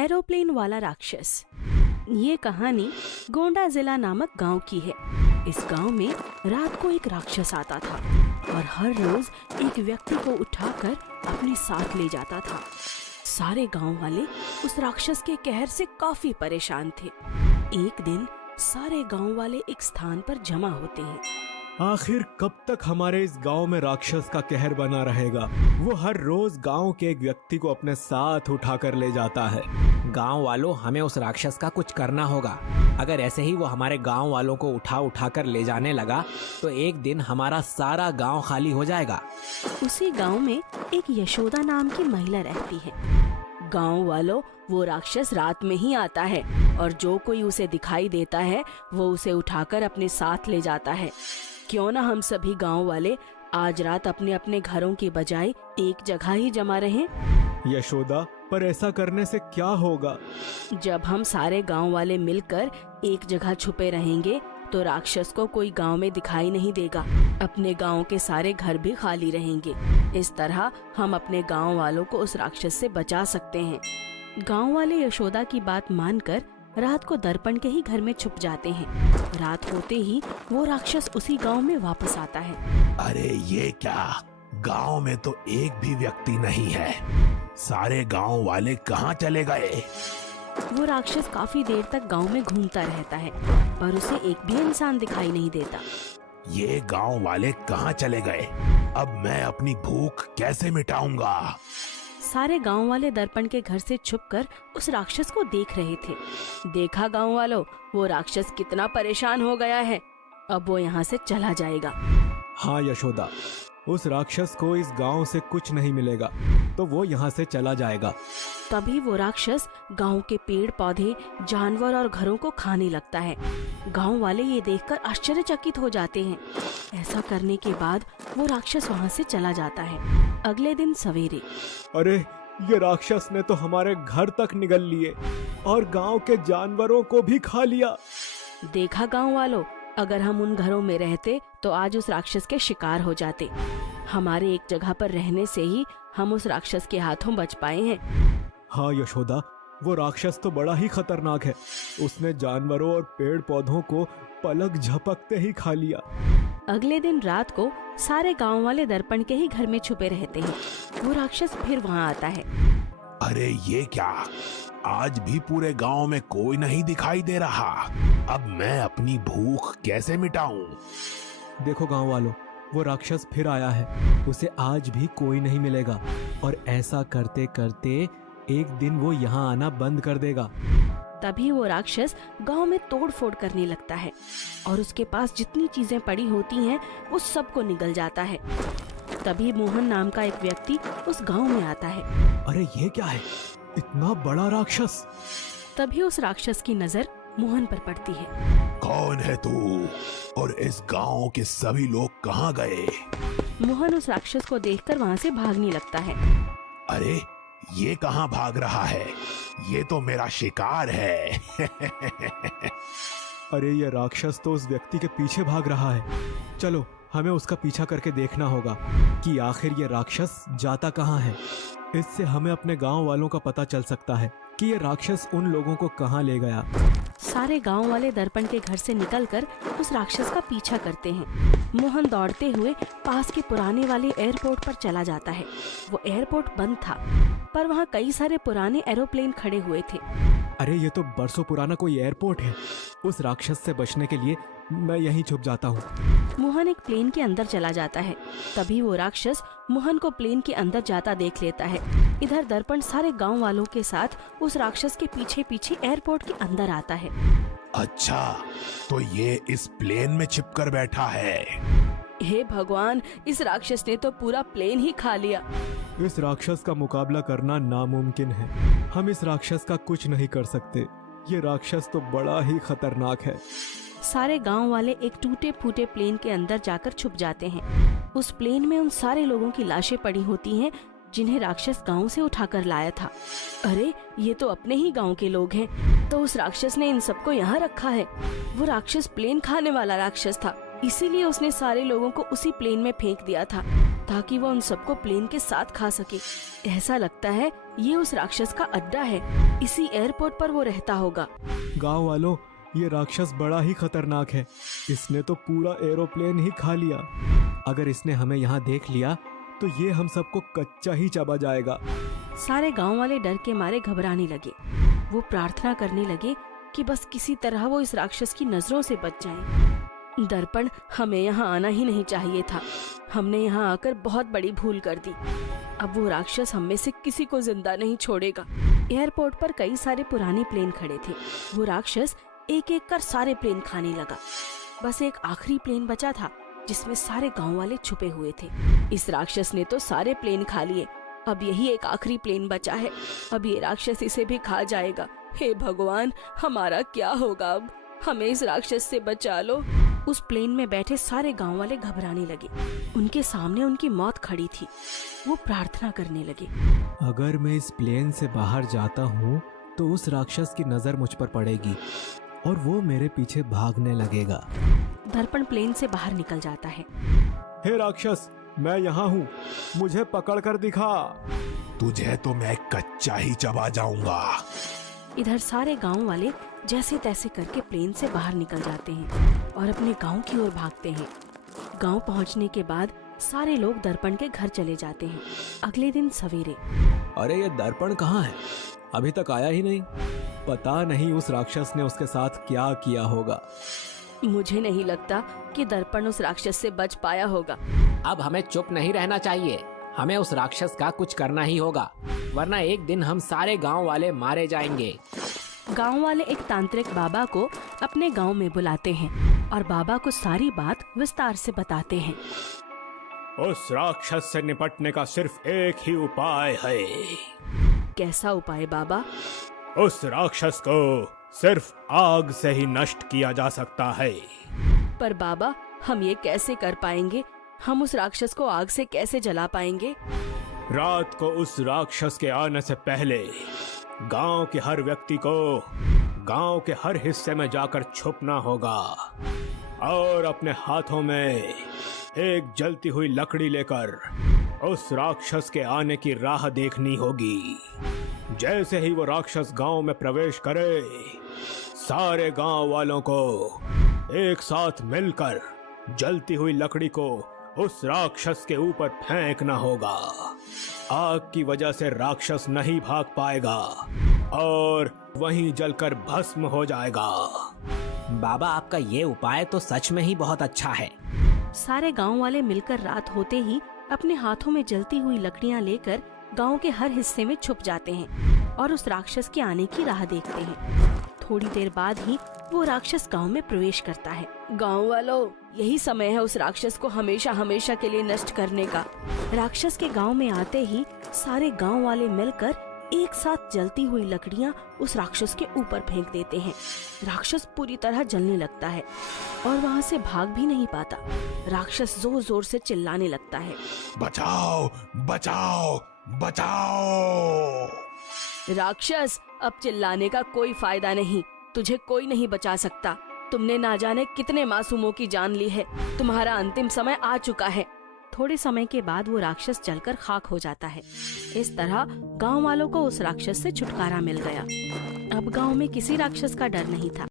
Aeroplane वाला राक्षस। ये कहानी गोंडा जिला नामक गांव की है। इस गांव में रात को एक राक्षस आता था और हर रोज एक व्यक्ति को उठाकर अपने साथ ले जाता था। सारे गांव वाले उस राक्षस के कहर से काफी परेशान थे। एक दिन सारे गांव वाले एक स्थान पर जमा होते हैं। आखिर कब तक हमारे इस गांव में राक्षस का कहर बना रहेगा? वो हर रोज गांव के एक व्यक्ति को अपने साथ उठाकर ले जाता है। गांव वालों, हमें उस राक्षस का कुछ करना होगा। अगर ऐसे ही वो हमारे गांव वालों को उठा कर ले जाने लगा तो एक दिन हमारा सारा गांव खाली हो जाएगा। उसी गांव में एक यशोदा नाम की महिला रहती है। गांव वालों, वो राक्षस रात में ही आता है और जो कोई उसे दिखाई देता है वो उसे उठाकर अपने साथ ले जाता है। क्यों ना हम सभी गांव वाले आज रात अपने अपने घरों की बजाय एक जगह ही जमा रहें? यशोदा, पर ऐसा करने से क्या होगा? जब हम सारे गांव वाले मिलकर एक जगह छुपे रहेंगे तो राक्षस को कोई गांव में दिखाई नहीं देगा। अपने गांव के सारे घर भी खाली रहेंगे। इस तरह हम अपने गांव वालों को उस राक्षस से बचा सकते हैं। गांव वाले यशोदा की बात मानकर रात को दर्पण के ही घर में छुप जाते हैं। रात होते ही वो राक्षस उसी गांव में वापस आता है। अरे ये क्या, गांव में तो एक भी व्यक्ति नहीं है। सारे गांव वाले कहाँ चले गए? वो राक्षस काफी देर तक गांव में घूमता रहता है पर उसे एक भी इंसान दिखाई नहीं देता। ये गांव वाले कहाँ चले गए? अब मैं अपनी भूख कैसे मिटाऊंगा? सारे गांव वाले दर्पण के घर से छुपकर उस राक्षस को देख रहे थे। देखा गांव वालों, वो राक्षस कितना परेशान हो गया है। अब वो यहाँ से चला जाएगा। हाँ यशोदा, उस राक्षस को इस गांव से कुछ नहीं मिलेगा तो वो यहाँ से चला जाएगा। तभी वो राक्षस गांव के पेड़ पौधे, जानवर और घरों को खाने लगता है। गांव वाले ये देखकर आश्चर्यचकित हो जाते हैं। ऐसा करने के बाद वो राक्षस वहाँ से चला जाता है। अगले दिन सवेरे, अरे ये राक्षस ने तो हमारे घर तक निगल लिए और गांव के जानवरों को भी खा लिया। देखा गांव वालों, अगर हम उन घरों में रहते तो आज उस राक्षस के शिकार हो जाते। हमारे एक जगह पर रहने से ही हम उस राक्षस के हाथों बच पाए हैं। हाँ यशोदा, वो राक्षस तो बड़ा ही खतरनाक है। उसने जानवरों और पेड़ पौधों को पलक झपकते ही खा लिया। अगले दिन रात को सारे गांव वाले दर्पण के ही घर में छुपे रहते हैं। वो राक्षस फिर वहाँ आता है। अरे ये क्या, आज भी पूरे गांव में कोई नहीं दिखाई दे रहा। अब मैं अपनी भूख कैसे मिटाऊं? देखो गांव वालों, वो राक्षस फिर आया है। उसे आज भी कोई नहीं मिलेगा और ऐसा करते करते एक दिन वो यहाँ आना बंद कर देगा। तभी वो राक्षस गांव में तोड़ फोड़ करने लगता है और उसके पास जितनी चीजें पड़ी होती हैं वो सबको निगल जाता है। तभी मोहन नाम का एक व्यक्ति उस गांव में आता है। अरे ये क्या है, इतना बड़ा राक्षस? तभी उस राक्षस की नजर मोहन पर पड़ती है। कौन है तू और इस गांव के सभी लोग कहाँ गए? मोहन उस राक्षस को देखकर वहाँ से भागने लगता है। अरे ये कहाँ भाग रहा है? ये तो मेरा शिकार है। अरे ये राक्षस तो उस व्यक्ति के पीछे भाग रहा है। चलो हमें उसका पीछा करके देखना होगा कि आखिर ये राक्षस जाता कहाँ है। इससे हमें अपने गांव वालों का पता चल सकता है कि ये राक्षस उन लोगों को कहाँ ले गया। सारे गांव वाले दर्पण के घर से निकलकर उस राक्षस का पीछा करते हैं। मोहन दौड़ते हुए पास के पुराने वाले एयरपोर्ट पर चला जाता है। वो एयरपोर्ट बंद था पर वहाँ कई सारे पुराने एरोप्लेन खड़े हुए थे। अरे ये तो बरसों पुराना कोई एयरपोर्ट है। उस राक्षस से बचने के लिए मैं यहीं छुप जाता हूँ। मोहन एक प्लेन के अंदर चला जाता है। तभी वो राक्षस मोहन को प्लेन के अंदर जाता देख लेता है। इधर दर्पण सारे गांव वालों के साथ उस राक्षस के पीछे पीछे एयरपोर्ट के अंदर आता है। अच्छा, तो ये इस प्लेन में छिपकर बैठा है। हे भगवान, इस राक्षस ने तो पूरा प्लेन ही खा लिया। इस राक्षस का मुकाबला करना नामुमकिन है। हम इस राक्षस का कुछ नहीं कर सकते। ये राक्षस तो बड़ा ही खतरनाक है। सारे गांव वाले एक टूटे फूटे प्लेन के अंदर जाकर छुप जाते हैं। उस प्लेन में उन सारे लोगों की लाशें पड़ी होती हैं जिन्हें राक्षस गांव से उठाकर लाया था। अरे ये तो अपने ही गांव के लोग हैं। तो उस राक्षस ने इन सबको यहाँ रखा है। वो राक्षस प्लेन खाने वाला राक्षस था, इसीलिए उसने सारे लोगों को उसी प्लेन में फेंक दिया था ताकि वो उन सबको प्लेन के साथ खा सके। ऐसा लगता है ये उस राक्षस का अड्डा है, इसी एयरपोर्ट पर वो रहता होगा। गांव वालों, ये राक्षस बड़ा ही खतरनाक है। इसने तो पूरा एरोप्लेन ही खा लिया। अगर इसने हमें यहाँ देख लिया तो ये हम सबको कच्चा ही चबा जाएगा। सारे गांव वाले डर के मारे घबराने लगे। वो प्रार्थना करने लगे कि बस किसी तरह वो इस राक्षस की नजरों से बच जाएं। दर्पण, हमें यहाँ आना ही नहीं चाहिए था। हमने यहाँ आकर बहुत बड़ी भूल कर दी। अब वो राक्षस हम में से किसी को जिंदा नहीं छोड़ेगा। एयरपोर्ट पर कई सारे पुराने प्लेन खड़े थे। वो राक्षस एक एक कर सारे प्लेन खाने लगा। बस एक आखिरी प्लेन बचा था जिसमें सारे गांव वाले छुपे हुए थे। इस राक्षस ने तो सारे प्लेन खा लिए। अब यही एक आखिरी प्लेन बचा है। अब ये राक्षस इसे भी खा जाएगा। हे भगवान, हमारा क्या होगा अब? हमें इस राक्षस से बचा लो। उस प्लेन में बैठे सारे गांव वाले घबराने लगे। उनके सामने उनकी मौत खड़ी थी। वो प्रार्थना करने लगे। अगर मैं इस प्लेन से बाहर जाता हूँ तो उस राक्षस की नजर मुझ पर पड़ेगी और वो मेरे पीछे भागने लगेगा। दर्पण प्लेन से बाहर निकल जाता है। हे राक्षस, मैं यहाँ हूँ, मुझे पकड़ कर दिखा। तुझे तो मैं कच्चा ही चबा जाऊंगा। इधर सारे गांव वाले जैसे तैसे करके प्लेन से बाहर निकल जाते हैं और अपने गांव की ओर भागते हैं। गांव पहुंचने के बाद सारे लोग दर्पण के घर चले जाते हैं। अगले दिन सवेरे, अरे ये दर्पण कहाँ है? अभी तक आया ही नहीं। पता नहीं उस राक्षस ने उसके साथ क्या किया होगा। मुझे नहीं लगता कि दर्पण उस राक्षस से बच पाया होगा। अब हमें चुप नहीं रहना चाहिए। हमें उस राक्षस का कुछ करना ही होगा, वरना एक दिन हम सारे गांव वाले मारे जाएंगे। गांव वाले एक तांत्रिक बाबा को अपने गांव में बुलाते हैं और बाबा को सारी बात विस्तार से बताते हैं। उस राक्षस से निपटने का सिर्फ एक ही उपाय है। कैसा उपाय बाबा? उस राक्षस को सिर्फ आग से ही नष्ट किया जा सकता है। पर बाबा, हम ये कैसे कर पाएंगे? हम उस राक्षस को आग से कैसे जला पाएंगे? रात को उस राक्षस के आने से पहले गांव के हर व्यक्ति को गांव के हर हिस्से में जाकर छुपना होगा और अपने हाथों में एक जलती हुई लकड़ी लेकर उस राक्षस के आने की राह देखनी होगी। जैसे ही वो राक्षस गांव में प्रवेश करे, सारे गांव वालों को एक साथ मिलकर जलती हुई लकड़ी को उस राक्षस के ऊपर फेंकना होगा। आग की वजह से राक्षस नहीं भाग पाएगा और वहीं जलकर भस्म हो जाएगा। बाबा, आपका ये उपाय तो सच में ही बहुत अच्छा है। सारे गांव वाले मिलकर रात होते ही अपने हाथों में जलती हुई लकड़ियां लेकर गांव के हर हिस्से में छुप जाते हैं और उस राक्षस के आने की राह देखते हैं। थोड़ी देर बाद ही वो राक्षस गांव में प्रवेश करता है। गांव वालों, यही समय है उस राक्षस को हमेशा हमेशा के लिए नष्ट करने का। राक्षस के गांव में आते ही सारे गांव वाले मिलकर एक साथ जलती हुई लकड़ियां उस राक्षस के ऊपर फेंक देते हैं। राक्षस पूरी तरह जलने लगता है और वहाँ से भाग भी नहीं पाता। राक्षस जोर जोर से चिल्लाने लगता है, बचाओ बचाओ बचाओ। राक्षस, अब चिल्लाने का कोई फायदा नहीं। तुझे कोई नहीं बचा सकता। तुमने ना जाने कितने मासूमों की जान ली है। तुम्हारा अंतिम समय आ चुका है। थोड़े समय के बाद वो राक्षस जलकर खाक हो जाता है। इस तरह गांव वालों को उस राक्षस से छुटकारा मिल गया। अब गांव में किसी राक्षस का डर नहीं था।